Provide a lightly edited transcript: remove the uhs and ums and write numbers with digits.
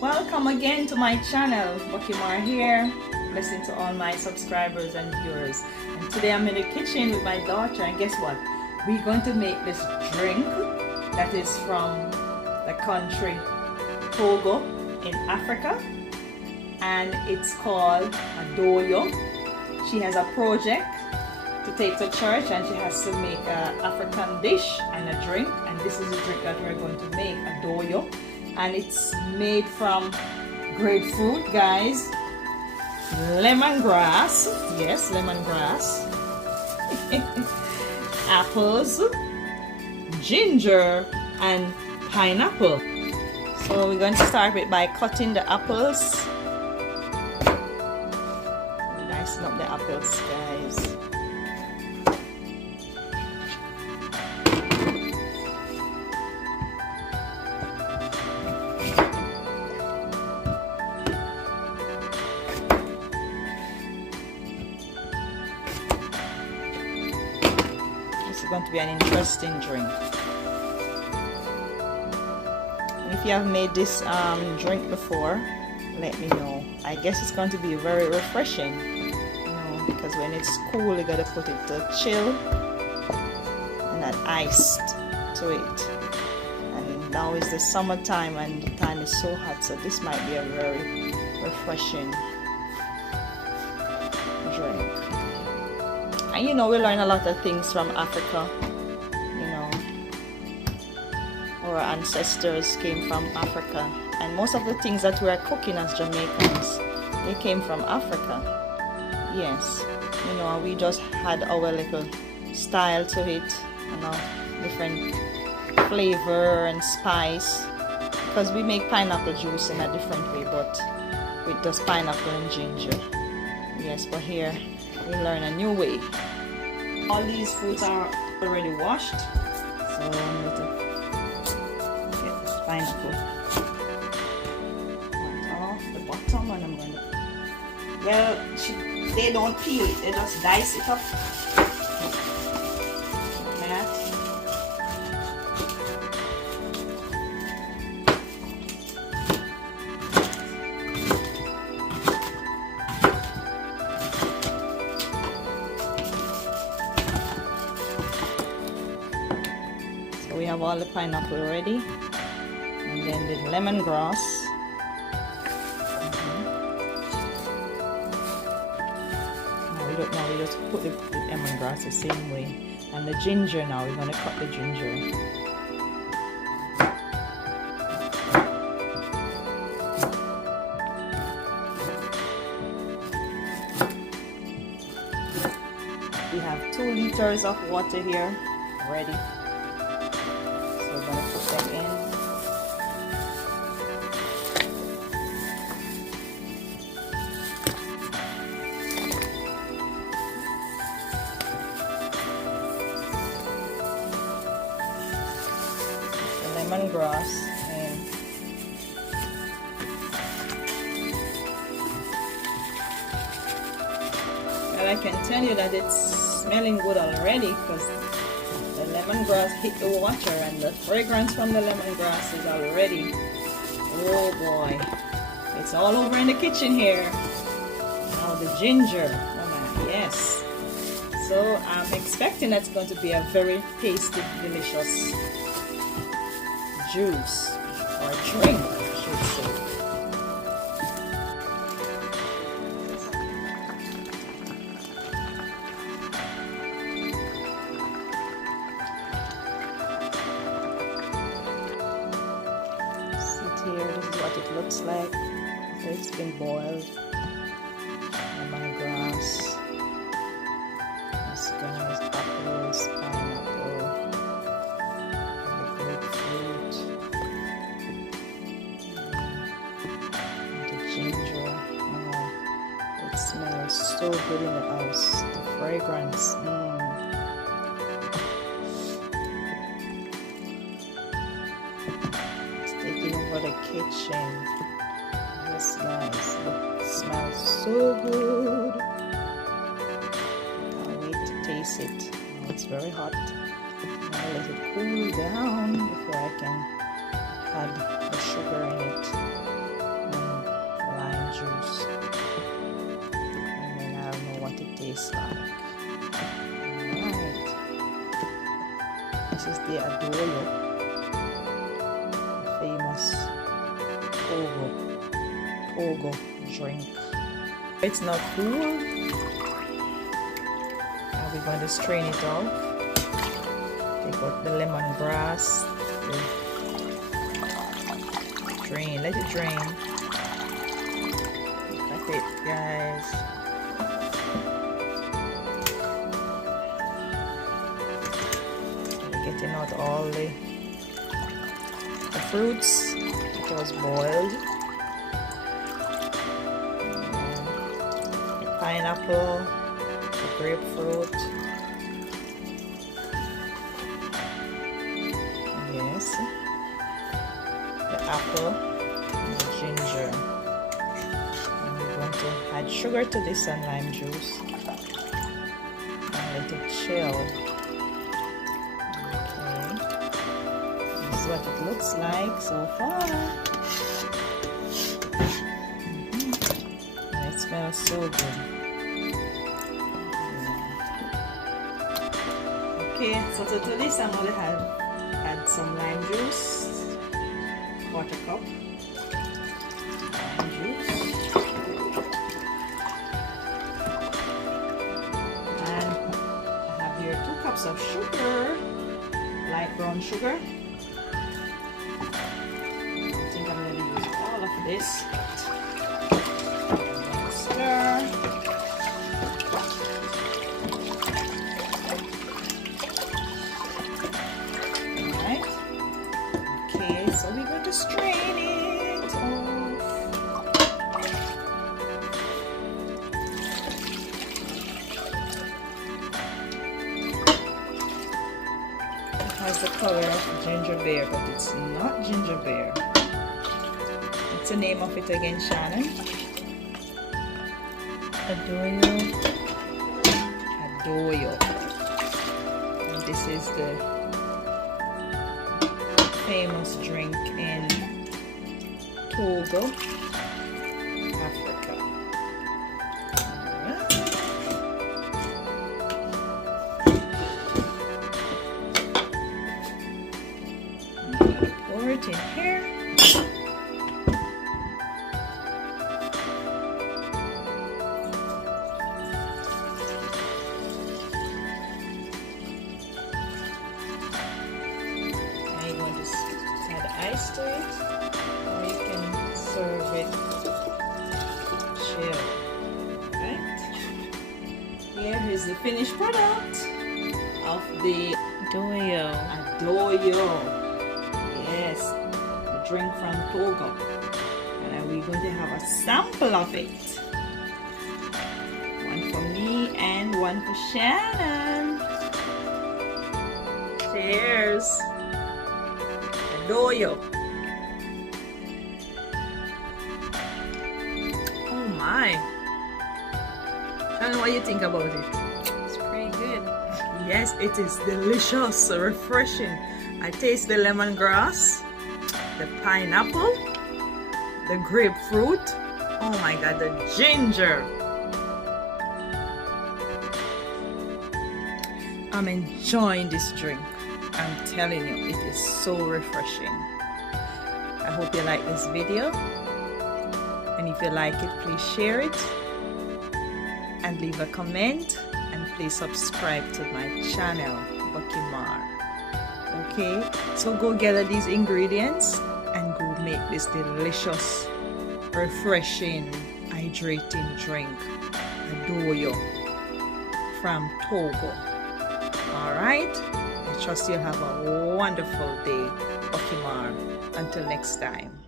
Welcome again to my channel. Bakimar here. Blessing to all my subscribers and viewers. And today I'm in the kitchen with my daughter, and guess what? We're going to make this drink that is from the country Togo in Africa, and it's called Adoyo. She has a project to take to church, and she has to make an African dish and a drink, and this is the drink that we're going to make, Adoyo. And it's made from grapefruit, guys, lemongrass, yes, lemongrass, apples, ginger, and pineapple. So we're going to start with by cutting the apples. Dicing up the apples, guys. This is going to be an interesting drink. If you have made this drink before, let me know. I guess it's going to be very refreshing, because when it's cool, you gotta put it to chill and add ice to it. And now is the summertime and the time is so hot, so this might be a very refreshing drink. And we learn a lot of things from Africa. Our ancestors came from Africa, and most of the things that we are cooking as Jamaicans, they came from Africa. Yes, we just had our little style to it, different flavor and spice, because we make pineapple juice in a different way, but with just pineapple and ginger. Yes, but here we learn a new way. All these fruits are already washed, so I'm going to pineapple off the bottom, and I'm going to, they don't peel it, they just dice it up like that. So we have all the pineapple ready. And then the lemongrass. Now we just put the lemongrass the same way. And the ginger, now we're going to cut the ginger. We have 2 liters of water here ready. So we're going to put them in. Lemongrass, and I can tell you that it's smelling good already, because the lemongrass hit the water and the fragrance from the lemongrass is already, oh boy, it's all over in the kitchen here. Now the ginger, oh my, yes. So I'm expecting that's going to be a very tasty, delicious juice or drink, I should say. See here, this is what it looks like after it's been boiled. Lemongrass, mascarpone, apples, pineapple, ginger. It smells so good in the house. The fragrance. It's taking over the kitchen. Yes, guys. It smells so good. Can't wait to taste it. It's very hot. I'll let it cool down before I can add the sugar in it. the Adoyo, the famous Togo drink. It's not cool, and we're going to strain it off. Take out the lemongrass, drain, let it drain. Look at it, guys. Getting out all the fruits. It was boiled. The pineapple, the grapefruit. Yes. The apple and the ginger. And we're going to add sugar to this and lime juice. And let it chill. What it looks like so far. And it smells so good. Okay, so to do this I'm going to add some lime juice, quarter cup lime juice, and I have here 2 cups of sugar, light brown sugar. This stir. Alright. Okay, so we're going to strain it off. It has the color of ginger beer, but it's not ginger beer. What's the name of it again, Shannon? Adoyo. And this is the famous drink in Togo, Africa. Pour it in here. Ice to it, or you can serve it chilled. Right? Here is the finished product of the Adoyo. Yes, the drink from Togo. And we're going to have a sample of it. One for me and one for Shannon. Cheers. Adoyo. Oh my. Tell me what you think about it. It's pretty good. Yes, it is delicious, refreshing. I taste the lemongrass, the pineapple, the grapefruit. Oh my God, the ginger. I'm enjoying this drink. I'm telling you, it is so refreshing. I hope you like this video, and if you like it, please share it and leave a comment, and please subscribe to my channel, Bakimar. Okay, so go gather these ingredients and go make this delicious, refreshing, hydrating drink, Adoyo from Togo. Alright, I trust you'll have a wonderful day, Bakimar. Until next time.